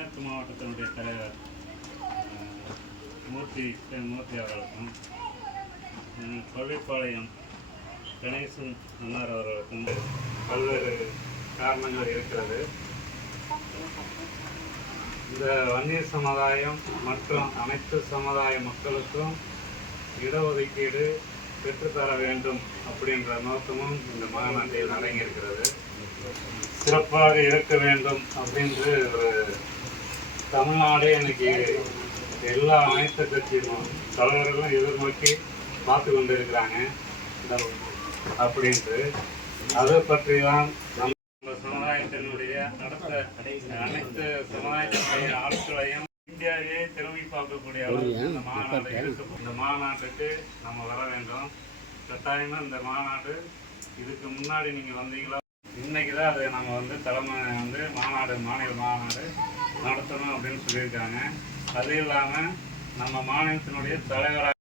மேற்கு மாவட்டத்தினுடைய தலைவர் மூர்த்தி அவர்களுக்கும், கொள்ளைப்பாளையம் கணேசன் அன்னார் அவர்களுக்கும் பல்வேறு காரணங்கள் இருக்கிறது. இந்த வன்னியர் சமுதாயம் மற்றும் அனைத்து சமுதாய மக்களுக்கும் இடஒதுக்கீடு பெற்றுத்தர வேண்டும் அப்படின்ற நோக்கமும் இந்த மாநாட்டில் அடங்கியிருக்கிறது. சிறப்பாக இருக்க வேண்டும் அப்படின்று ஒரு தமிழ்நாடே இன்னைக்கு எல்லா அனைத்து கட்சியும் தலைவர்களும் எதிர்நோக்கி பார்த்து கொண்டு இருக்கிறாங்க அப்படின்ட்டு அதை பற்றி தான் நம்ம சமுதாயத்தினுடைய அடுத்த அனைத்து சமுதாயத்தினுடைய ஆட்களையும் இந்தியாவே திரும்பி பார்க்கக்கூடிய அளவுக்கு இந்த மாநாடு இருக்கு. இந்த மாநாட்டுக்கு நம்ம வர வேண்டும். கட்டாயமாக இந்த மாநாடு இதுக்கு முன்னாடி நீங்கள் வந்தீங்களா, இன்னைக்கு தான் அதை நம்ம தலைமை மாநாடு, மாநில மாநாடு நடத்தணும் அப்படின்னு சொல்லியிருக்காங்க. அது இல்லாமல் நம்ம மாநிலத்தினுடைய தலைவராக